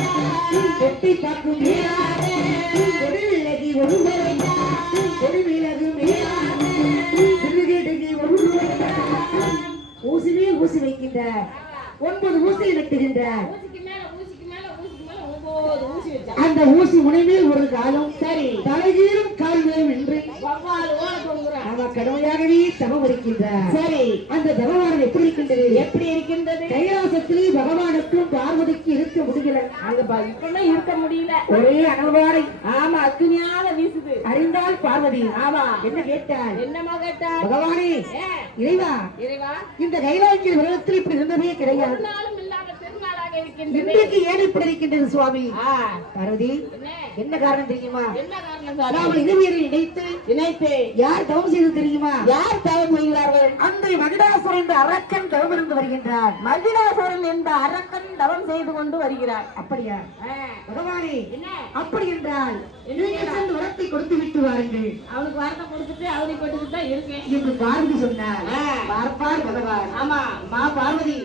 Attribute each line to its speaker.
Speaker 1: பார்க்கும் மேலாக கொடி விலகி ஒரு கொடி விலகு மேலாக சிறுகேட்டுக்கு ஒரு முறையா ஊசி வைக்கின்ற ஒன்பது வெட்டுகின்ற.
Speaker 2: ஊசி வச்சான்
Speaker 1: அந்த ஊசி முனைமேல் ஒரு காலம் சரி தலைகீழும் கால் மேலும் என்று
Speaker 2: வவ்வால் ஓட தொங்குறான்
Speaker 1: அவ கடுமையாகவே தவம் இருக்கின்றார்.
Speaker 2: சரி.
Speaker 1: அந்த தவமானது எப்படி இருக்கின்றது?
Speaker 2: எப்படி இருக்கின்றது?
Speaker 1: கைலாசத்திலே முடியல
Speaker 2: அங்க பா இப்பெல்லாம் இருக்க முடியல.
Speaker 1: ஒரே அனல்வாடை
Speaker 2: ஆமா அக்னியால வீசுது.
Speaker 1: அறிந்தால் பார்வதி.
Speaker 2: ஆமா
Speaker 1: என்ன கேட்டாள்
Speaker 2: என்னமா கேட்டார்
Speaker 1: பகவானே
Speaker 2: ஏ,
Speaker 1: இறைவா.
Speaker 2: இறைவா.
Speaker 1: இந்த கைலாய்க்கு உலகத்தில் இப்படி இருந்ததே கிடையாது. இன்றைக்கு ஏன் இப்படி இருக்கின்றது சுவாமி? பார்வதி
Speaker 2: என்ன?
Speaker 1: காரணம் தெரியுமா? நாம இணைத்து
Speaker 2: இணைத்து
Speaker 1: யார் தவம் செய்து தெரியுமா?
Speaker 2: யார் தவம் செய்கிறார்கள்?
Speaker 1: அந்த மகிடாசுரன் என்ற அரக்கன் தவம் இருந்து வருகின்றார்.
Speaker 2: மகிழாசுரன் என்ற அரக்கன் தவம் செய்து கொண்டு வருகிறார்.
Speaker 1: அப்படியா? பகவானே அப்படி என்றால் வரத்தை கொடுத்து விட்டு வாருங்கள்.
Speaker 2: அவனுக்கு வார்த்தை கொடுத்துட்டு அவனை கொண்டுட்டு தான் இருக்கேன்.
Speaker 1: என்று பார்வதி சொன்னார். பார்ப்பார் பகவான்.
Speaker 2: ஆமா.
Speaker 1: மா பார்வதி